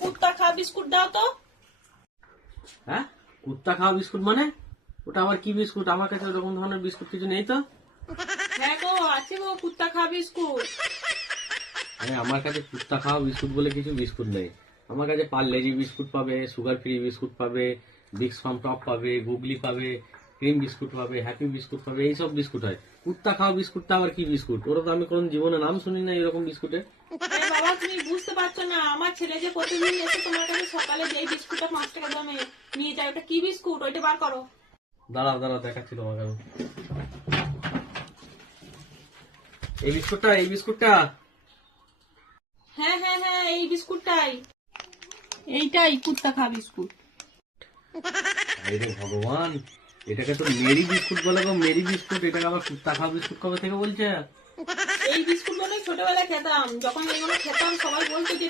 কুত্তা খাওয়া বিস্কুট দাও তো। হ্যাঁ, কুত্তা খাওয়া বিস্কুট মানে? ওটা আবার কি বিস্কুট? আমার কাছে ওরকম ধরনের বিস্কুট কিছু নেই তো। হ্যাঁ গো, আছে গো কুত্তা খাওয়া বিস্কুট। আরে আমার কাছে কুত্তা খাওয়া বিস্কুট বলে কিছু বিস্কুট নেই। আমার কাছে পার্লেজি বিস্কুট পাবে, সুগার ফ্রি বিস্কুট পাবে, বিক্স ফার্ম টপ পাবে, গুগলি পাবে, ক্রিম বিস্কুট পাবে, হ্যাপি বিস্কুট পাবে, এইসব বিস্কুট হয়। কুত্তা খাওয়া বিস্কুটটা আবার কি বিস্কুট? ওরা তো আমি কোন জীবনে নাম শুনি না এরকম বিস্কুটের। আরে বাবা, তুমি বুঝতে পারছো না, আমার ছেলে যে প্রতিদিন এসে তোমার কাছে সকালে যেই বিস্কুটটা 5 টাকা দামে নিয়ে যায়, ওটা কি বিস্কুট? ওইটা বার করো। দাঁড়াও দাঁড়াও, দেখাচ্ছি তোমাকে আমি। এই বিস্কুটটা, এই বিস্কুটটা। হ্যাঁ হ্যাঁ হ্যাঁ, এই বিস্কুটটাই, এইটাই কুত্তা খাওয়া বিস্কুট। আরে ভগবান, এটাকে তো মেরি বিস্কুট বলে গো, মেরি বিস্কুট। এটাকে আবার কুত্তা খাওয়া বিস্কুট কবে থেকে বলছে? এই বিস্কুট গুলো ছোটবেলায় খেতাম, যখন এগুলো খেতাম সবাই বলতো যে